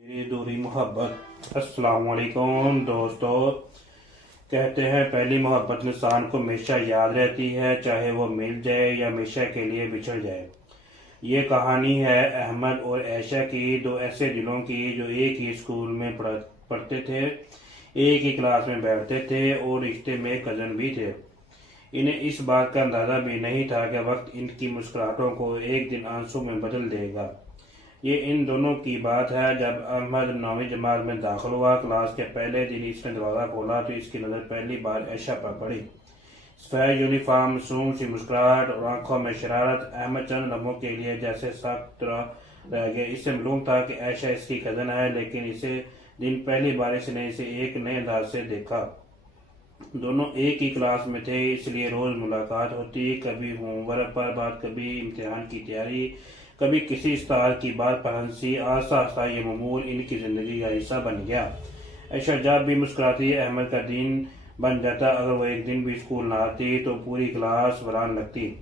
میری دوری محبت۔ السلام علیکم دوستو، کہتے ہیں پہلی محبت انسان کو ہمیشہ یاد رہتی ہے، چاہے وہ مل جائے یا ہمیشہ کے لیے بچھڑ جائے۔ یہ کہانی ہے احمد اور عائشہ کی، دو ایسے دلوں کی جو ایک ہی اسکول میں پڑھتے تھے، ایک ہی کلاس میں بیٹھتے تھے اور رشتے میں کزن بھی تھے۔ انہیں اس بات کا اندازہ بھی نہیں تھا کہ وقت ان کی مسکراہٹوں کو ایک دن آنسو میں بدل دے گا۔ یہ ان دونوں کی بات ہے جب احمد 9ویں جماعت میں داخل ہوا۔ کلاس کے پہلے دن اس نے دروازہ کھولا تو اس کی نظر پہلی بار عائشہ پر پڑی۔ سفید یونیفارم، معصوم سی مسکراہٹ اور آنکھوں میں شرارت۔ احمد چند لمحوں کے لیے جیسے ساکت رہ گیا۔ اس سے معلوم تھا کہ عائشہ اس کی کزن ہے، لیکن اسے دن پہلی بار اس نے اسے ایک نئے انداز سے دیکھا۔ دونوں ایک ہی کلاس میں تھے، اس لیے روز ملاقات ہوتی، کبھی ہوم ورک پر بات، کبھی امتحان کی تیاری، کبھی کسی اسٹار کی بات پر ہنسی۔ آہستہ آہستہ یہ معمول ان کی زندگی کا حصہ بن گیا۔ عائشہ جب بھی مسکراتی احمد کا دن بن جاتا، اگر وہ ایک دن بھی اسکول نہ آتی تو پوری کلاس ویران لگتی۔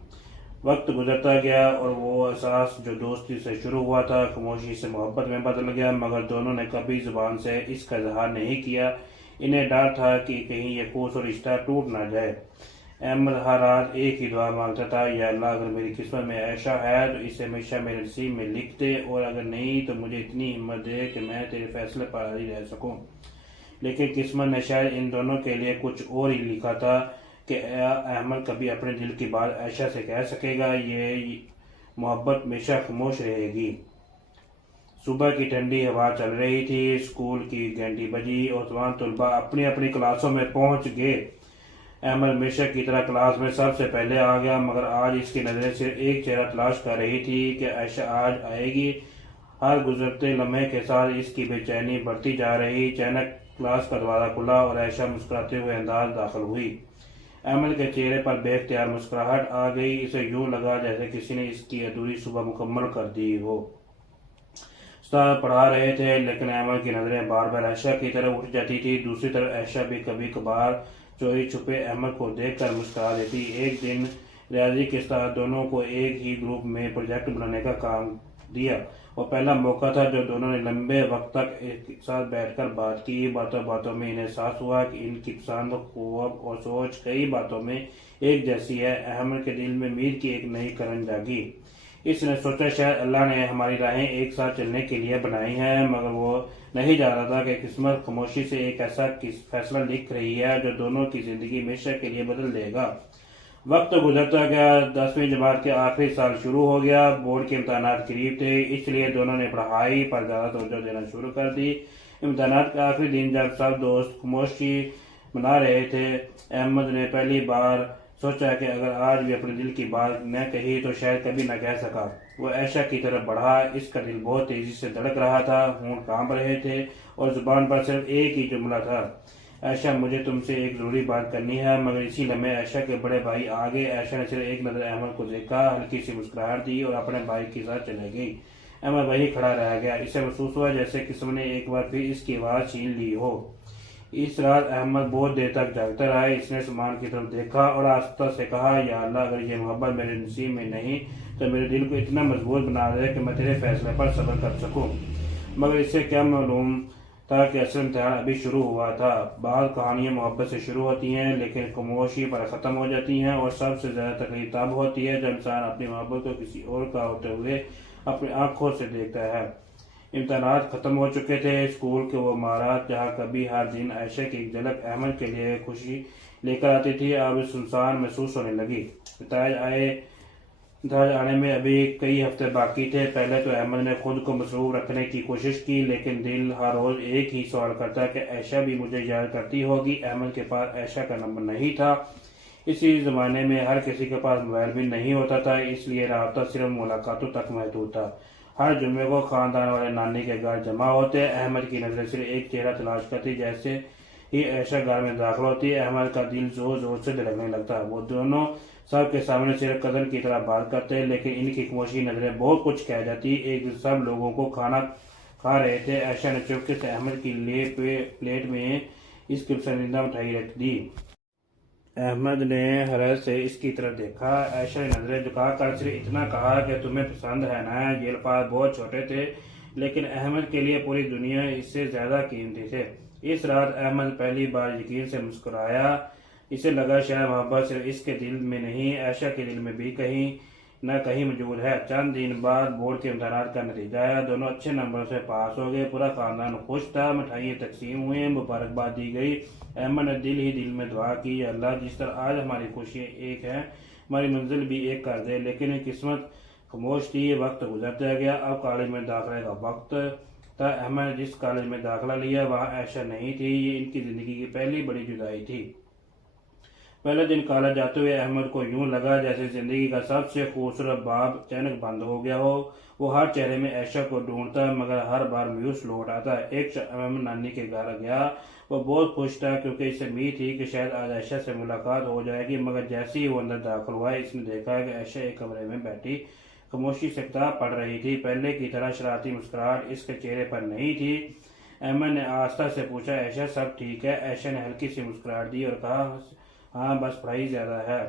وقت گزرتا گیا اور وہ احساس جو دوستی سے شروع ہوا تھا خاموشی سے محبت میں بدل گیا، مگر دونوں نے کبھی زبان سے اس کا اظہار نہیں کیا۔ انہیں ڈر تھا کہ کہیں یہ خوبصورت رشتہ ٹوٹ نہ جائے۔ احمد ہر رات ایک ہی دعا مانگتا تھا، یا اللہ اگر میری قسمت میں عائشہ ہے تو اسے ہمیشہ میرے نصیب میں لکھ دے، اور اگر نہیں تو مجھے اتنی ہمت دے کہ میں تیرے فیصلے پر راضی رہ سکوں۔ لیکن قسمت نے شاید ان دونوں کے لیے کچھ اور ہی لکھا تھا کہ احمد کبھی اپنے دل کی بات عائشہ سے کہہ سکے گا، یہ محبت ہمیشہ خاموش رہے گی۔ صبح کی ٹھنڈی ہوا چل رہی تھی، اسکول کی گھنٹی بجی اور تمام طلباء اپنی اپنی کلاسوں میں پہنچ گئے۔ احمد ہمیشہ کی طرح کلاس میں سب سے پہلے آ گیا، مگر آج اس کی نظریں صرف ایک چہرہ تلاش کر رہی تھی کہ عائشہ آج آئے گی۔ ہر گزرتے لمحے کے ساتھ اس کی بے چینی بڑھتی جا رہی۔ اچانک کلاس کا دروازہ کھلا اور عائشہ مسکراتے ہوئے انداز داخل ہوئی۔ احمد کے چہرے پر بے اختیار مسکراہٹ آ گئی، اسے یوں لگا جیسے کسی نے اس کی ادھوری صبح مکمل کر دی ہو۔ استاد پڑھا رہے تھے، لیکن احمد کی نظریں بار بار عائشہ کی طرف اٹھ جاتی تھی۔ دوسری طرف عائشہ بھی کبھی کبھار چوری چھپے احمد کو دیکھ کر مسکرا دیتی۔ ایک دن ریاضی کے استاد دونوں کو ایک ہی گروپ میں پروجیکٹ بنانے کا کام دیا۔ وہ پہلا موقع تھا جو دونوں نے لمبے وقت تک ایک ساتھ بیٹھ کر بات کی۔ باتوں باتوں میں انہیں احساس ہوا کہ ان کی پسند، خواب اور سوچ کئی باتوں میں ایک جیسی ہے۔ احمد کے دل میں امید کی ایک نئی کرن جاگی۔ اس نے سوچا شاید اللہ نے ہماری راہیں ایک ساتھ چلنے کے لیے بنائی ہیں، مگر وہ نہیں جانتا تھا کہ قسمت خاموشی سے ایک ایسا فیصلہ لکھ رہی ہے جو دونوں کی زندگی ہمیشہ کے لیے بدل دے گا۔ وقت گزرتا گیا، 10ویں جماعت کے آخری سال شروع ہو گیا۔ بورڈ کے امتحانات قریب تھے، اس لیے دونوں نے پڑھائی پر زیادہ توجہ دینا شروع کر دی۔ امتحانات کے آخری دن جب سب دوست خاموشی منا رہے تھے، احمد نے پہلی بار سوچا کہ اگر آج بھی اپنے دل کی بات نہ کہی تو شاید کبھی نہ کہہ سکا۔ وہ عائشہ کی طرف بڑھا، اس کا دل بہت تیزی سے دھڑک رہا تھا، ہونٹ کانپ رہے تھے اور زبان پر صرف ایک ہی جملہ تھا، عائشہ مجھے تم سے ایک ضروری بات کرنی ہے۔ مگر اسی لمحے عائشہ کے بڑے بھائی آ گئے۔ عائشہ نے صرف ایک نظر احمد کو دیکھا، ہلکی سی مسکراہٹ دی اور اپنے بھائی کے ساتھ چلے گئی۔ احمد وہیں کھڑا رہ گیا، اسے محسوس ہوا جیسے قسمت نے ایک بار پھر اس کی آواز چھین لی ہو۔ اس رات احمد بہت دیر تک جاگتا رہا۔ اس نے آسمان کی طرف دیکھا اور آہستہ سے کہا، یا اللہ اگر یہ محبت میرے نصیب میں نہیں تو میرے دل کو اتنا مضبوط بنا دے کہ میں تیرے فیصلے پر صبر کر سکوں۔ مگر اس سے کیا معلوم تھا کہ اصل امتحان ابھی شروع ہوا تھا۔ بعض کہانیاں محبت سے شروع ہوتی ہیں لیکن خاموشی پر ختم ہو جاتی ہیں، اور سب سے زیادہ تکلیف تب ہوتی ہے جب انسان اپنی محبت کو کسی اور کا ہوتے ہوئے اپنی آنکھوں سے دیکھتا ہے۔ امتحانات ختم ہو چکے تھے۔ اسکول کے وہ عمارات جہاں کبھی ہر دن عائشہ کی ایک جھلک احمد کے لیے خوشی لے کر آتی تھی، اب سنسان محسوس ہونے لگی۔ نتائج آنے میں ابھی کئی ہفتے باقی تھے۔ پہلے تو احمد نے خود کو مصروف رکھنے کی کوشش کی، لیکن دل ہر روز ایک ہی سوال کرتا کہ عائشہ بھی مجھے یاد کرتی ہوگی۔ احمد کے پاس عائشہ کا نمبر نہیں تھا۔ اسی زمانے میں ہر کسی کے پاس موبائل بھی نہیں ہوتا تھا، اس لیے رابطہ صرف ملاقاتوں تک محدود تھا۔ ہر جمعے کو خاندان والے نانی کے گھر جمع ہوتے۔ احمد کی نظریں صرف ایک چہرہ تلاش کرتی، جیسے ہی عائشہ گھر میں داخل ہوتی احمد کا دل زور زور سے دھڑکنے لگتا۔ وہ دونوں سب کے سامنے صرف کزن کی طرح بات کرتے، لیکن ان کی خاموشی نظریں بہت کچھ کہہ جاتی۔ ایک دن سب لوگوں کو کھانا کھا رہے تھے، عائشہ نے چپکے سے احمد کی پلیٹ میں اس کی پسندیدہ مٹھائی رکھ دی۔ احمد نے حیرت سے اس کی طرف دیکھا۔ عائشہ نے نظریں جھکا کر صرف اتنا کہا کہ تمہیں پسند ہے نا۔ یہ الفاظ بہت چھوٹے تھے لیکن احمد کے لیے پوری دنیا اس سے زیادہ قیمتی تھے۔ اس رات احمد پہلی بار یقین سے مسکرایا۔ اسے لگا شاید محبت صرف اس کے دل میں نہیں، عائشہ کے دل میں بھی کہیں نہ کہیں موجود ہے۔ چند دن بعد بورڈ کے امتحانات کا نتیجہ آیا، دونوں اچھے نمبر سے پاس ہو گئے، پورا خاندان خوش تھا، مٹھائیاں تقسیم ہوئیں، مبارکباد دی گئی۔ احمد نے دل ہی دل میں دعا کی، یا اللہ جس طرح آج ہماری خوشی ایک ہے، ہماری منزل بھی ایک کر دے۔ لیکن قسمت خاموش تھی، وقت گزرتا گیا، اب کالج میں داخلے کا وقت تھا۔ احمد نے جس کالج میں داخلہ لیا وہاں عائشہ نہیں تھی، یہ ان کی زندگی کی پہلی بڑی جدائی تھی۔ پہلے دن کالج جاتے ہوئے احمد کو یوں لگا جیسے زندگی کا سب سے خوبصورت باب اچانک بند ہو گیا ہو۔ وہ ہر چہرے میں عائشہ کو ڈھونڈتا مگر ہر بار مایوس لوٹ آتا۔ ایک شام احمد نانی کے گھر گیا، وہ بہت خوش تھا کیونکہ اسے امید تھی کہ شاید آج عائشہ سے ملاقات ہو جائے گی، مگر جیسے ہی وہ اندر داخل ہوا اس نے دیکھا کہ عائشہ ایک کمرے میں بیٹھی خاموشی سے کتاب پڑھ رہی تھی۔ پہلے کی طرح شرارتی مسکراہٹ اس کے چہرے پر نہیں تھی۔ احمد نے آہستہ سے پوچھا، عائشہ سب ٹھیک ہے؟ عائشہ نے ہلکی سی مسکراہٹ دی اور کہا، ہاں بس پڑھائی زیادہ ہے۔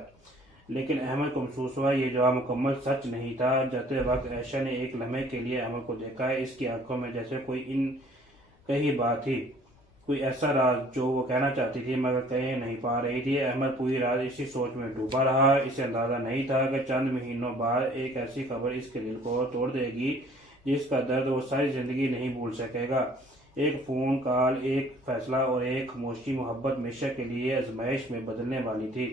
لیکن احمد کو محسوس ہوا یہ جواب مکمل سچ نہیں تھا۔ جاتے وقت عائشہ نے ایک لمحے کے لیے احمد کو دیکھا، اس کی آنکھوں میں جیسے کوئی کہی بات تھی، کوئی ایسا راز جو وہ کہنا چاہتی تھی مگر کہہ نہیں پا رہی تھی۔ احمد پوری رات اسی سوچ میں ڈوبا رہا، اسے اندازہ نہیں تھا کہ چند مہینوں بعد ایک ایسی خبر اس کے دل کو توڑ دے گی جس کا درد وہ ساری زندگی نہیں بھول سکے گا۔ ایک فون کال، ایک فیصلہ اور ایک خاموشی محبت ہمیشہ کے لیے آزمائش میں بدلنے والی تھی۔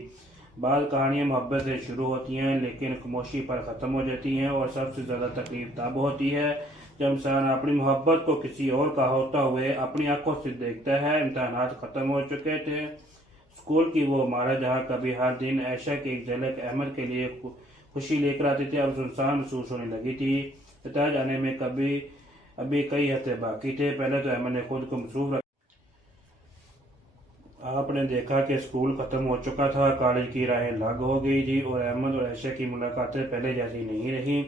بعض کہانیاں محبت سے شروع ہوتی ہیں لیکن خاموشی پر ختم ہو جاتی ہیں، اور سب سے زیادہ تکلیف تب ہوتی ہے جب انسان اپنی محبت کو کسی اور کا ہوتا ہوئے اپنی آنکھوں سے دیکھتا ہے۔ امتحانات ختم ہو چکے تھے۔ اسکول کی وہ عمارت جہاں کبھی ہر دن عائشہ کی ایک جھلک احمد کے لیے خوشی لے کر آتی تھی، اب سنسان محسوس ہونے لگی تھی۔ بتائے جانے میں ابھی کئی ہفتے باقی تھے۔ پہلے تو احمد نے خود کو مصروف رکھا۔ آپ نے دیکھا کہ اسکول ختم ہو چکا تھا، کالج کی راہیں الگ ہو گئی تھی اور احمد اور عائشہ کی ملاقاتیں پہلے جیسی نہیں رہیں۔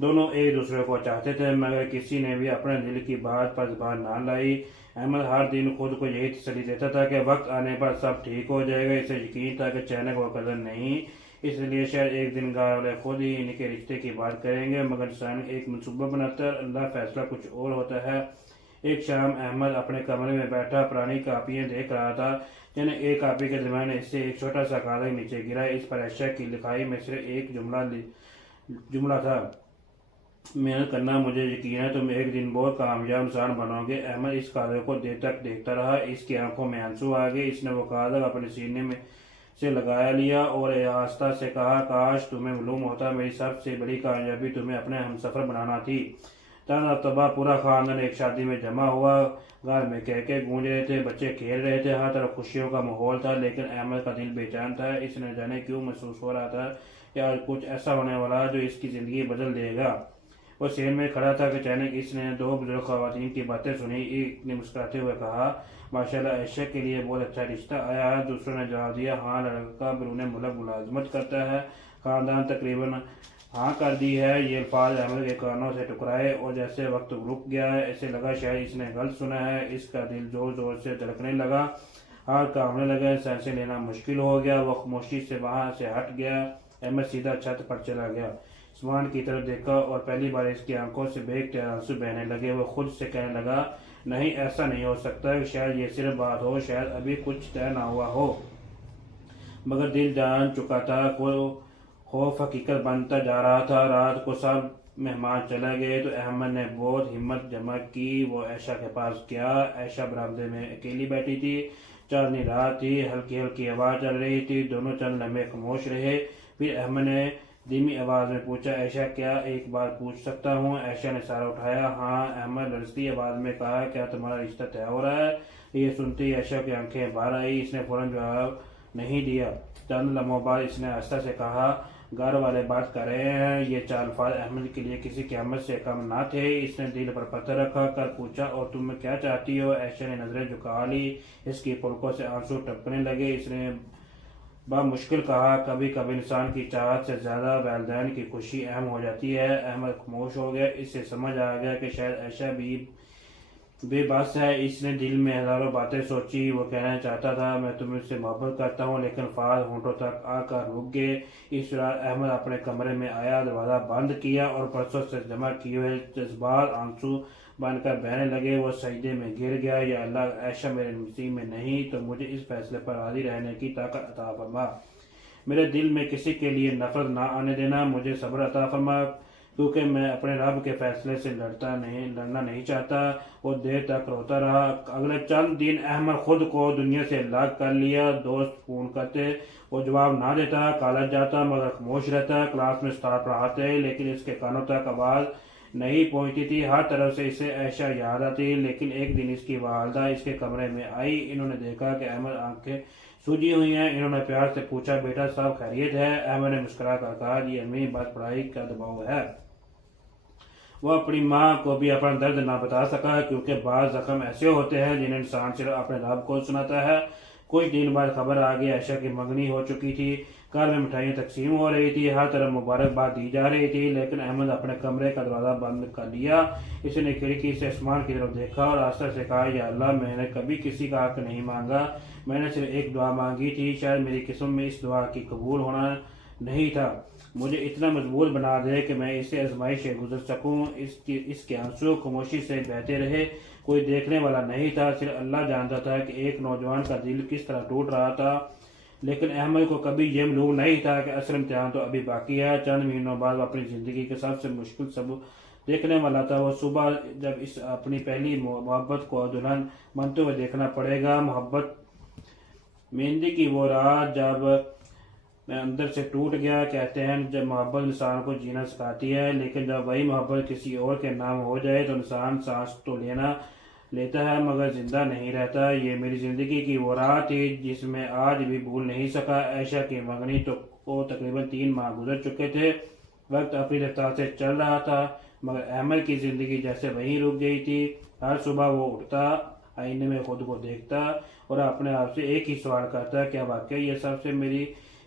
دونوں ایک دوسرے کو چاہتے تھے مگر کسی نے بھی اپنے دل کی بات پر زبان نہ لائی۔ احمد ہر دن خود کو یہی تسلی دیتا تھا کہ وقت آنے پر سب ٹھیک ہو جائے گا۔ اسے یقین تھا کہ اچانک وہ قدر نہیں، اس لیے شاید ایک دن گھر والے خود ہی ان کے رشتے کی بات کریں گے، مگر انسان ایک منصوبہ بناتا ہے، اللہ فیصلہ کچھ اور ہوتا ہے۔ ایک شام احمد اپنے کمرے میں بیٹھا پرانی کاپیاں دیکھ رہا تھا، جنہیں ایک کاپی کے درمیان اس سے ایک چھوٹا سا کاغذ نیچے گرا، اس پر عائشہ کی لکھائی میں صرف ایک جملہ تھا، محنت کرنا، مجھے یقین ہے تم ایک دن بہت کامیاب انسان بنو گے۔ احمد اس کاغذ کو دیر تک دیکھتا رہا، اس کی آنکھوں میں آنسو آ گئے۔ اس نے وہ کاغذ اپنے سینے میں سے لگا لیا اور آہستہ سے کہا، کاش تمہیں معلوم ہوتا میری سب سے بڑی کامیابی تمہیں اپنے ہمسفر بنانا تھی۔ چند مرتبہ پورا خاندان ایک شادی میں جمع ہوا، گھر میں کہکے گونج رہے تھے، بچے کھیل رہے تھے، ہر طرف خوشیوں کا ماحول تھا، لیکن احمد کا دل بے چین تھا۔ اس نے جانے کیوں محسوس ہو رہا تھا کہ آج کچھ ایسا ہونے والا جو اس کی زندگی بدل دے گا۔ وہ سین میں کھڑا تھا کہ اچانک اس نے دو بزرگ خواتین کی باتیں سنی۔ ایک نے مسکراتے ہوئے کہا، ماشاءاللہ عائشہ کے لیے بہت اچھا رشتہ آیا ہے۔ دوسروں نے جواب دیا، ہاں لڑکا بیرون ملک ملازمت کرتا ہے، خاندان تقریباً ہاں کر دی ہے۔ یہ الفاظ احمد کے کانوں سے ٹکرائے اور جیسے وقت رک گیا ہے، ایسے لگا شاید اس نے غلط سنا ہے۔ اس کا دل زور زور سے دھڑکنے لگا، ہاتھ کانپنے لگے، سانسیں لینا مشکل ہو گیا۔ وہ خاموشی سے وہاں سے ہٹ گیا۔ احمد سیدھا چھت پر چلا گیا، آسمان کی طرف دیکھا اور پہلی بار اس کی آنکھوں سے بے اختیار آنسو بہنے لگے۔ وہ خود سے کہنے لگا، نہیں ایسا نہیں ہو سکتا، شاید یہ صرف بات ہو، شاید ابھی کچھ طے نہ ہوا ہو۔ مگر دل جان چکا تھا، خوف حقیقت بنتا جا رہا تھا۔ رات کو سب مہمان چلے گئے تو احمد نے بہت ہمت جمع کی، وہ عائشہ کے پاس گیا۔ عائشہ برآمدے میں اکیلی بیٹھی تھی، چاندنی رات تھی، ہلکی ہلکی ہوا چل رہی تھی۔ دونوں چند لمحے خاموش رہے، پھر احمد نے دھیمی آواز میں پوچھا، عائشہ کیا ایک بات پوچھ سکتا ہوں؟ عائشہ نے سر اٹھایا، ہاں۔ احمد لرزتی آواز میں کہا، کیا تمہارا رشتہ طے ہو رہا ہے؟ یہ سنتے ہی عائشہ کی آنکھیں باہر آئی، اس نے فوراً جواب نہیں دیا۔ چند لمحوں بعد اس نے آہستہ سے کہا، گھر والے بات کر رہے ہیں۔ یہ چار الفاظ احمد کے لیے کسی قیامت سے کم نہ تھے۔ اس نے دل پر پتھر رکھ کر پوچھا، اور تم کیا چاہتی ہو؟ عائشہ نے نظریں جھکا لی، اس کی پلکوں سے آنسو ٹپکنے لگے۔ اس نے بمشکل کہا، کبھی کبھی انسان کی چاہت سے زیادہ والدین کی خوشی اہم ہو جاتی ہے۔ احمد خاموش ہو گیا، اس سے سمجھ آ گیا کہ شاید عائشہ بھی بے بس ہے۔ اس نے دل میں ہزاروں باتیں سوچی۔ وہ کہنا چاہتا تھا میں تم سے محبت کرتا ہوں، لیکن الفاظ ہونٹوں تک آ کر رک گئے۔ اس رات احمد اپنے کمرے میں آیا، دروازہ بند کیا اور برسوں سے جمع کیے ہوئے جذبات آنسو بن کر بہنے لگے۔ وہ سجدے میں گر گیا۔ یا اللہ، عائشہ میرے نصیب میں نہیں تو مجھے اس فیصلے پر راضی رہنے کی طاقت عطا فرما۔ میرے دل میں کسی کے لیے نفرت نہ آنے دینا۔ مجھے صبر عطا فرما، کیونکہ میں اپنے رب کے فیصلے سے لڑنا نہیں چاہتا۔ وہ دیر تک روتا رہا۔ اگلے چند دن احمد خود کو دنیا سے الگ کر لیا۔ دوست فون کرتے، وہ جواب نہ دیتا۔ کالج جاتا مگر خاموش رہتا۔ کلاس میں اسٹار پڑھاتے لیکن اس کے کانوں تک آواز نہیں پہنچتی تھی۔ ہر طرف سے اسے عائشہ یاد آتی۔ لیکن ایک دن اس کی والدہ اس کے کمرے میں آئی۔ انہوں نے دیکھا کہ احمد آنکھیں سوجی ہوئی ہیں۔ انہوں نے پیار سے پوچھا، بیٹا صاحب خیریت ہے؟ احمد نے مسکرا کر کہا، جی امی، بس پڑھائی کا دباؤ ہے۔ وہ اپنی ماں کو بھی اپنا درد نہ بتا سکا، کیونکہ بعض زخم ایسے ہوتے ہیں جنہیں انسان صرف اپنے رب کو سناتا ہے۔ کچھ دن بعد خبر آ گئی، عائشہ کی منگنی ہو چکی تھی۔ گھر میں مٹھائیاں تقسیم ہو رہی تھی، ہر طرف مبارکباد دی جا رہی تھی۔ لیکن احمد اپنے کمرے کا دروازہ بند کر لیا۔ اس نے کھڑکی سے آسمان کی طرف دیکھا اور آہستہ سے کہا، یا اللہ، میں نے کبھی کسی کا حق نہیں مانگا، میں نے صرف ایک دعا مانگی تھی۔ شاید میری قسم میں اس دعا کی قبول ہونا نہیں تھا۔ مجھے اتنا مضبوط بنا دے کہ میں اسے آزمائش سے گزر سکوں۔ اس کے آنسو خاموشی سے بہتے رہے۔ کوئی دیکھنے والا نہیں تھا، صرف اللہ جانتا تھا کہ ایک نوجوان کا دل کس طرح ٹوٹ رہا تھا۔ لیکن احمد کو کبھی یہ معلوم نہیں تھا کہ اصل امتحان تو ابھی باقی ہے۔ چند مہینوں بعد وہ اپنی زندگی کے سب سے مشکل سبق دیکھنے والا تھا۔ وہ صبح جب اس اپنی پہلی محبت کو دلہن بنتے ہوئے دیکھنا پڑے گا۔ محبت مہندی کی وہ رات جب میں اندر سے ٹوٹ گیا۔ کہتے ہیں جب محبت انسان کو جینا سکھاتی ہے، لیکن جب وہی محبت کسی اور کے نام ہو جائے تو انسان سانس تو لیتا ہے مگر زندہ نہیں رہتا۔ یہ میری زندگی کی وہ رات تھی جس میں آج بھی بھول نہیں سکا۔ عائشہ کی منگنی کو تقریباً 3 ماہ گزر چکے تھے۔ وقت اپنی رفتار سے چل رہا تھا مگر احمد کی زندگی جیسے وہیں رک گئی تھی۔ ہر صبح وہ اٹھتا، آئینے میں خود کو دیکھتا اور اپنے آپ سے ایک ہی سوال کرتا، کیا واقعی یہ سب سے میری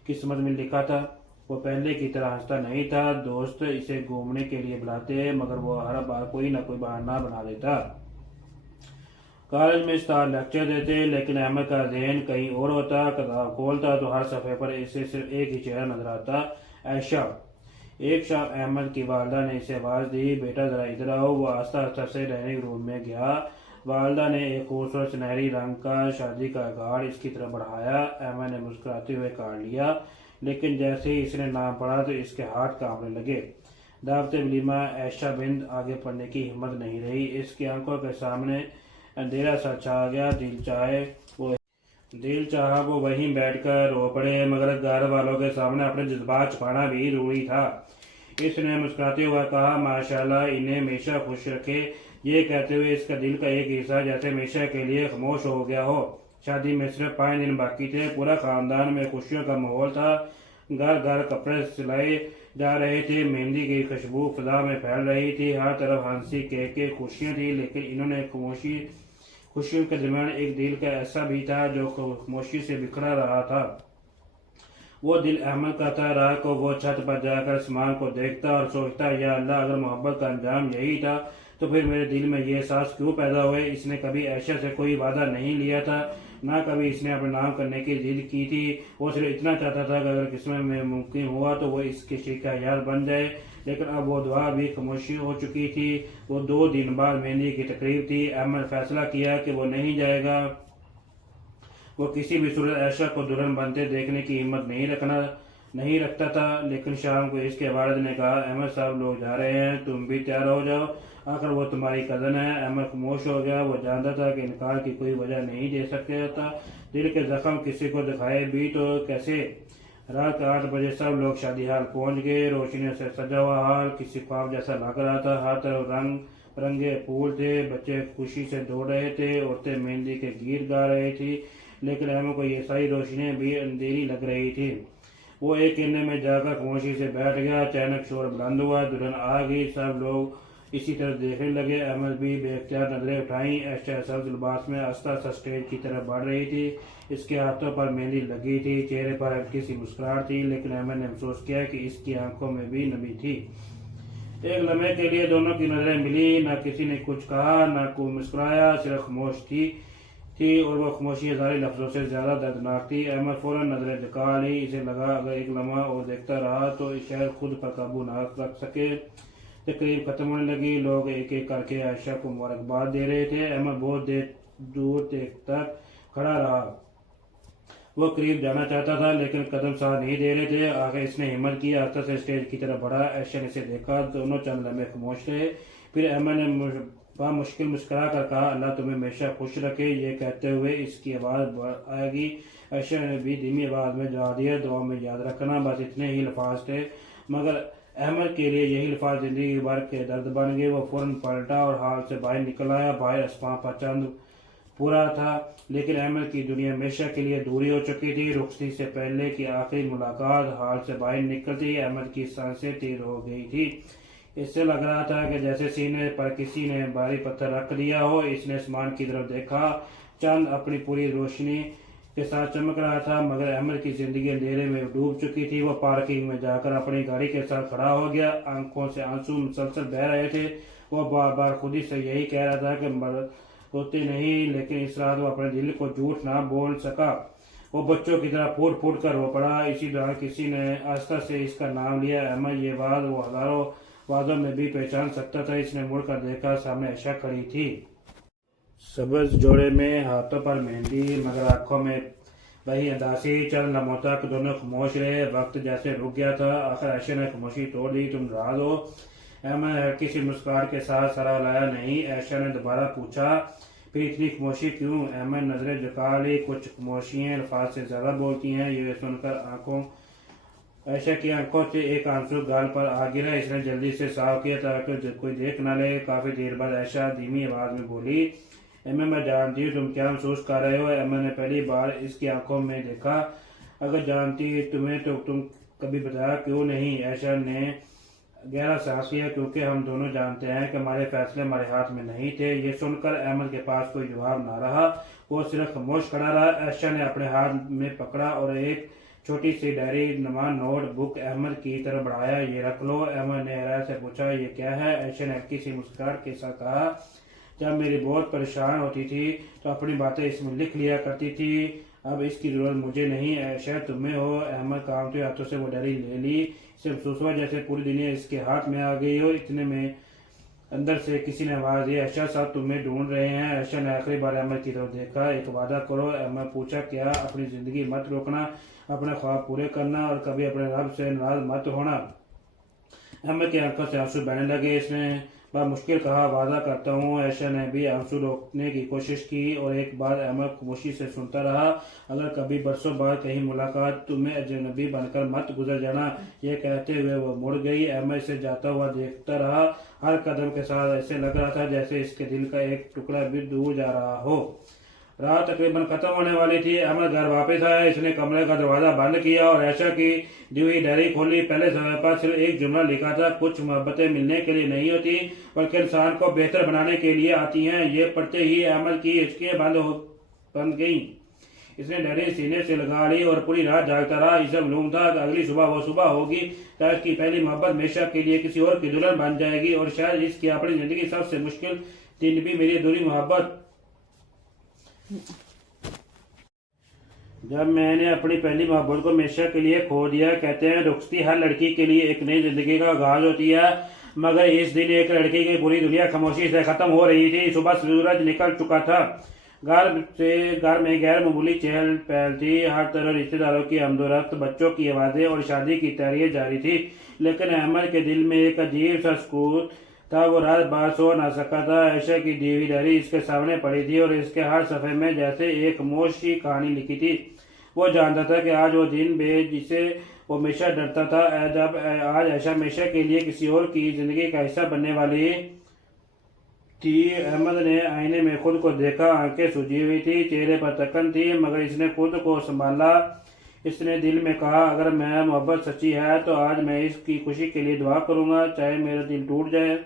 قسمت میں لکھا تھا؟ وہ پہلے کی طرح ہنستا نہیں تھا۔ دوست اسے گھومنے کے لیے بلاتے مگر وہ ہر بار کوئی نہ کوئی بہانہ بنا دیتا۔ کالج میں اسٹار لیکچر دیتے لیکن احمد کا ذہن کہیں اور ہوتا۔ کتاب کھولتا تو ہر صفحے پر اسے صرف ایک ہی چہرہ نظر آتا، عائشہ۔ ایک شام احمد کی والدہ نے اسے آواز دی، بیٹا ذرا ادھر آؤ۔ وہ آہستہ آہستہ سے ڈائننگ روم میں گیا۔ والدہ نے ایک خوبصورت سنہری رنگ کا شادی کا کارڈ اس کی طرف بڑھایا۔ احمد نے مسکراتے ہوئے کارڈ لیا، لیکن جیسے ہی اس نے نام پڑھا تو اس کے ہاتھ کانپنے لگے۔ دعوت ولیمہ عائشہ بند آگے پڑھنے کی ہمت نہیں رہی۔ اس کی آنکھوں کے سامنے اندھیرا سا چھا گیا۔ دل چاہا وہ وہیں بیٹھ کر رو پڑے مگر گھر والوں کے سامنے اپنے جذبات چھپانا بھی ضروری تھا۔ اس نے مسکراتے ہوئے کہا، ماشاءاللہ، انہیں ہمیشہ خوش رکھے۔ یہ کہتے ہوئے اس کا دل کا ایک حصہ جیسے ہمیشہ کے لیے خاموش ہو گیا ہو۔ شادی میں صرف 5 دن باقی تھے۔ پورا خاندان میں خوشیوں کا ماحول تھا۔ گھر گھر کپڑے سلائے جا رہے تھے، مہندی کی خوشبو فضا میں پھیل رہی تھی، ہر طرف ہنسی کے خوشیاں تھیں۔ لیکن انہوں نے خوشیوں کے درمیان ایک دل کا ایسا بھی تھا جو خاموشی سے بکھرا رہا تھا۔ وہ دل احمد کا تھا۔ رات کو وہ چھت پر جا کر آسمان کو دیکھتا اور سوچتا، یا اللہ، اگر محبت کا انجام یہی تھا تو پھر میرے دل میں یہ احساس کیوں پیدا ہوئے؟ اس نے کبھی عائشہ سے کوئی وعدہ نہیں لیا تھا، نہ کبھی اس نے اپنے نام کرنے کی ضد کی تھی۔ وہ صرف اتنا چاہتا تھا کہ اگر قسمت میں ممکن ہوا تو وہ اس کے شریک حیات بن جائے۔ لیکن اب وہ دعا بھی خاموشی ہو چکی تھی۔ وہ 2 دن بعد مہندی کی تقریب تھی۔ احمد فیصلہ کیا کہ وہ نہیں جائے گا۔ وہ کسی بھی صورت عائشہ کو دلہن بنتے دیکھنے کی ہمت نہیں رکھتا تھا۔ لیکن شام کو اس کے والد نے کہا، احمد صاحب لوگ جا رہے ہیں، تم بھی تیار ہو جاؤ، آخر وہ تمہاری کزن ہے۔ احمد خاموش ہو گیا۔ وہ جانتا تھا کہ انکار کی کوئی وجہ نہیں دے سکتا تھا۔ دل کے زخم کسی کو دکھائے بھی تو کیسے؟ رات 8 بجے سب لوگ شادی ہال پہنچ گئے۔ روشنیوں سے سجا ہوا ہال کسی خواب جیسا لگ رہا تھا۔ ہر طرف رنگ برنگے پھول تھے، بچے خوشی سے دوڑ رہے تھے، عورتیں مہندی کے گیت گا رہی تھی۔ لیکن احمد کو یہ ساری روشنیاں بھی اندھیری لگ رہی تھی۔ وہ ایک کونے میں جا کر خاموشی سے بیٹھ گیا۔ اچانک شور بلند ہوا، دلہن آ گئی۔ سب لوگ اسی طرف دیکھنے لگے۔ احمد بھی بے اختیار نظریں اٹھائیں۔ عائشہ سبز لباس میں آہستہ آہستہ اسٹیج کی طرف بڑھ رہی تھی۔ اس کے ہاتھوں پر مہندی لگی تھی، چہرے پر ہلکی سی مسکراہٹ تھی، لیکن احمد نے محسوس کیا کہ اس کی آنکھوں میں بھی نمی تھی۔ ایک لمحے کے لیے دونوں کی نظریں ملی، نہ کسی نے کچھ کہا نہ کوئی مسکرایا، صرف خاموش تھی اور وہ خاموشی ہزاری لفظوں سے زیادہ دردناک تھی۔ احمد فوراً نظریں جھکا لی، اسے لگا اگر ایک لمحہ اور دیکھتا رہا تو شاید خود پر قابو نہ رکھ سکے۔ تقریب ختم ہونے لگی، لوگ ایک ایک کر کے عائشہ کو مبارکباد دے رہے تھے۔ احمد بہت دور تک کھڑا رہا، وہ قریب جانا چاہتا تھا لیکن قدم ساتھ نہیں دے رہے تھے۔ آخر اس نے ہمت کی، آہستہ سے اسٹیج کی طرف بڑھا۔ عائشہ نے اسے دیکھا، دونوں چند لمحے خاموش رہے، پھر احمد نے مشکل مسکرا کر کہا اللہ تمہیں ہمیشہ خوش رکھے۔ یہ کہتے ہوئے اس کی آواز آئے گی۔ عائشہ نے بھی دھیمی آواز میں جواب دیا دعا میں یاد رکھنا، بس اتنے ہی الفاظ تھے، مگر احمد کے لیے یہی الفاظ زندگی بھر کے درد بن گئے۔ وہ فوراً پلٹا اور ہال سے باہر نکل آیا۔ باہر اسمان پر چاند پورا تھا، لیکن احمد کی دنیا ہمیشہ کے لیے دوری ہو چکی تھی۔ رخصتی سے پہلے کی آخری ملاقات، ہال سے باہر نکلتی احمد کی سانسیں تیز ہو گئی تھی۔ اس سے لگ رہا تھا کہ جیسے سینے پر کسی نے بھاری پتھر رکھ دیا ہو۔ اس نے آسمان کی طرف دیکھا، چاند اپنی پوری روشنی کے ساتھ چمک رہا تھا، مگر احمد کی زندگی اندھیرے میں ڈوب چکی تھی۔ وہ پارکنگ میں جا کر اپنی گاڑی کے ساتھ کھڑا ہو گیا، آنکھوں سے آنسو مسلسل بہہ رہے تھے۔ وہ بار بار خود ہی سے یہی کہہ رہا تھا کہ ہوتے نہیں، لیکن اس رات وہ اپنے دل کو جھوٹ نہ بول سکا۔ وہ بچوں کی طرح پھوٹ پھوٹ کر رو پڑا۔ اسی دوران کسی نے آہستہ سے اس کا نام لیا، احمد۔ یہ آواز وہ ہزاروں آوازوں میں بھی پہچان سکتا تھا۔ اس نے مڑ کر دیکھا، سامنے عائشہ کھڑی تھی، سبز جوڑے میں، ہاتھوں پر مہندی، مگر آنکھوں میں وہی اداسی۔ چند لمحوں تک دونوں خاموش رہے، وقت جیسے رک گیا تھا۔ آخر عائشہ نے خاموشی توڑ دی، تم ناراض ہو؟ احمد نے ہلکی سی مسکراہٹ کے ساتھ سر ہلایا۔ نہیں۔ عائشہ نے دوبارہ پوچھا، پھر اتنی خاموشی کیوں؟ احمد نظریں جھکا لی۔ کچھ خاموشیاں الفاظ سے زیادہ بولتی ہیں۔ یہ سن کر عائشہ کی آنکھوں سے ایک آنسو گال پر آ گرا۔ اس نے جلدی سے صاف کیا تاکہ کوئی دیکھ نہ لے۔ کافی دیر بعد عائشہ دھیمی آواز میں بولی، احمد میں جانتی ہوں تم کیا محسوس کر رہے ہو۔ احمد نے پہلی بار اس کی آنکھوں میں دیکھا۔ اگر جانتی تمہیں تو تم کبھی بتایا کیوں نہیں؟ عائشہ نے گہرا سانس لیا، کیونکہ ہم دونوں جانتے ہیں کہ ہمارے فیصلے ہمارے ہاتھ میں نہیں تھے۔ یہ سن کر احمد کے پاس کوئی جواب نہ رہا، وہ صرف خاموش کھڑا رہا۔ عائشہ نے اپنے ہاتھ میں پکڑا اور ایک چھوٹی سی ڈائری نما نوٹ بک احمد کی طرف بڑھایا۔ یہ رکھ لو۔ احمد نے حیرت سے پوچھا، یہ کیا ہے؟ عائشہ نے ہلکی سی مسکراہٹ کے ساتھ کہا، جب میری بہت پریشان ہوتی تھی تو اپنی باتیں اس میں لکھ لیا کرتی تھی، اب اس کی ضرورت مجھے نہیں، عائشہ تمہیں ہو۔ احمد کانپتے ہاتھوں سے وہ ڈائری لے لی۔ اسے محسوس ہوا جیسے پوری دنیا اس کے ہاتھ میں آ گئی ہو۔ اتنے میں اندر سے کسی نے آواز دی، عائشہ صاحب تمہیں ڈھونڈ رہے ہیں۔ عائشہ نے آخری بار احمد کی طرف دیکھا۔ ایک وعدہ کرو۔ احمد پوچھا، کیا؟ اپنی زندگی مت روکنا، اپنے خواب پورے کرنا اور کبھی اپنے رب سے ناراض مت ہونا۔ احمد کی آنکھوں سے آنسو بہنے لگے۔ اس نے بڑا مشکل کہا، وعدہ کرتا ہوں۔ عائشہ نے بھی آنسو روکنے کی کوشش کی اور ایک بار احمد خاموشی سے سنتا رہا، اگر کبھی برسوں بعد کہیں ملاقات تمہیں اجنبی بن کر مت گزر جانا۔ یہ کہتے ہوئے وہ مڑ گئی۔ احمد اسے جاتا ہوا دیکھتا رہا، ہر قدم کے ساتھ ایسے لگ رہا تھا جیسے اس کے دل کا ایک ٹکڑا بھی دور جا رہا ہو۔ رات تقریباً ختم ہونے والی تھی۔ احمد گھر واپس آیا، اس نے کمرے کا دروازہ بند کیا اور عائشہ کی دی ہوئی ڈائری کھولی۔ پہلے صفحے پر صرف ایک جملہ لکھا تھا، کچھ محبتیں ملنے کے لیے نہیں ہوتی بلکہ انسان کو بہتر بنانے کے لیے آتی ہیں۔ یہ پڑھتے ہی احمد کی ہچکیاں بند گئیں۔ اس نے ڈائری سینے سے لگا لی اور پوری رات جاگتا رہا۔ اسے معلوم تھا کہ اگلی صبح وہ صبح ہوگی جب اس کی پہلی محبت ہمیشہ کے لیے کسی اور کی دلہن بن جائے گی، اور شاید اس کی اپنی زندگی سب سے مشکل دن بھی میری ادھوری محبت۔ جب میں نے اپنی پہلی محبت کو ہمیشہ کے لیے کھو دیا۔ کہتے ہیں رخصتی ہر لڑکی کے لیے ایک نئی زندگی کا آغاز ہوتی ہے، مگر اس دن ایک لڑکی کی پوری دنیا خاموشی سے ختم ہو رہی تھی۔ صبح سورج نکل چکا تھا، گھر میں غیر معمولی چہل پہل تھی، ہر طرف رشتہ داروں کی آمد و رفت، بچوں کی آوازیں اور شادی کی تیاریاں جاری تھی۔ لیکن احمد کے دل میں ایک عجیب سا سکوت تھا، وہ رات بھر سو نہ سکا تھا۔ عائشہ کی دی ہوئی ڈائری اس کے سامنے پڑی تھی اور اس کے ہر صفحے میں جیسے ایک خاموش سی کہانی لکھی تھی۔ وہ جانتا تھا کہ آج وہ دن جسے وہ ہمیشہ ڈرتا تھا، جب آج عائشہ ہمیشہ کے لیے کسی اور کی زندگی کا حصہ بننے والی تھی۔ احمد نے آئینے میں خود کو دیکھا، آنکھیں سجی ہوئی تھی، چہرے پر تکن تھی، مگر اس نے خود کو سنبھالا۔ اس نے دل میں کہا، اگر میں محبت سچی ہے تو آج میں اس کی خوشی کے لیے دعا کروں گا، چاہے میرا دل ٹوٹ جائے۔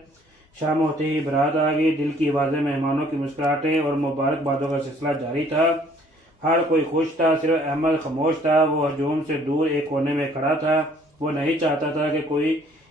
شام ہوتے ہی بارات آ گئی، دل کی آوازیں، مہمانوں کی مسکراہٹیں اور مبارکبادوں کا سلسلہ جاری تھا۔ ہر کوئی خوش تھا، صرف احمد خاموش تھا۔ وہ ہجوم سے دور ایک کونے میں کھڑا تھا۔ وہ نہیں چاہتا تھا کہ کوئی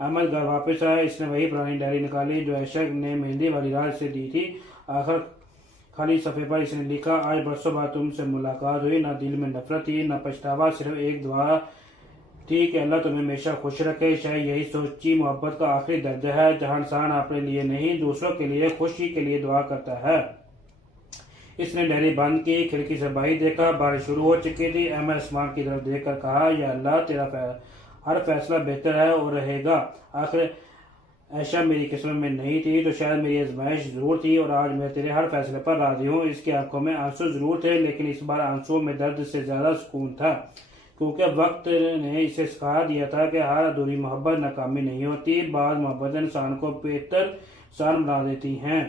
احمد گھر واپس آیا، اس نے وہی پرانی ڈائری نکالی جو عائشہ نے مہندی والی رات سے دی تھی۔ آخر خالی صفحے پر اس نے لکھا، آج برسوں بعد تم سے ملاقات ہوئی، نہ دل میں نفرت تھی نہ پچھتاوا، صرف ایک دعا تھی کہ اللہ تمہیں ہمیشہ خوش رکھے۔ شاید یہی سوچی محبت کا آخری درد ہے، جہاں انسان اپنے لیے نہیں دوسروں کے لیے خوشی کے لیے دعا کرتا ہے۔ اس نے ڈائری بند کی، کھڑکی سے باہر دیکھا، بارش شروع ہو چکی تھی۔ احمد آسمان کی طرف دیکھ کر کہا، یا اللہ تیرا ہر فیصلہ بہتر ہے اور رہے گا۔ آخر عائشہ میری قسمت میں نہیں تھی تو شاید میری آزمائش ضرور تھی، اور آج میں تیرے ہر فیصلے پر راضی ہوں۔ اس کی آنکھوں میں آنسو ضرور تھے، لیکن اس بار آنسو میں درد سے زیادہ سکون تھا، کیونکہ وقت نے اسے سکھا دیا تھا کہ ہر ادھوری محبت ناکامی نہیں ہوتی، بعض محبتیں انسان کو بہتر انسان بنا دیتی ہیں۔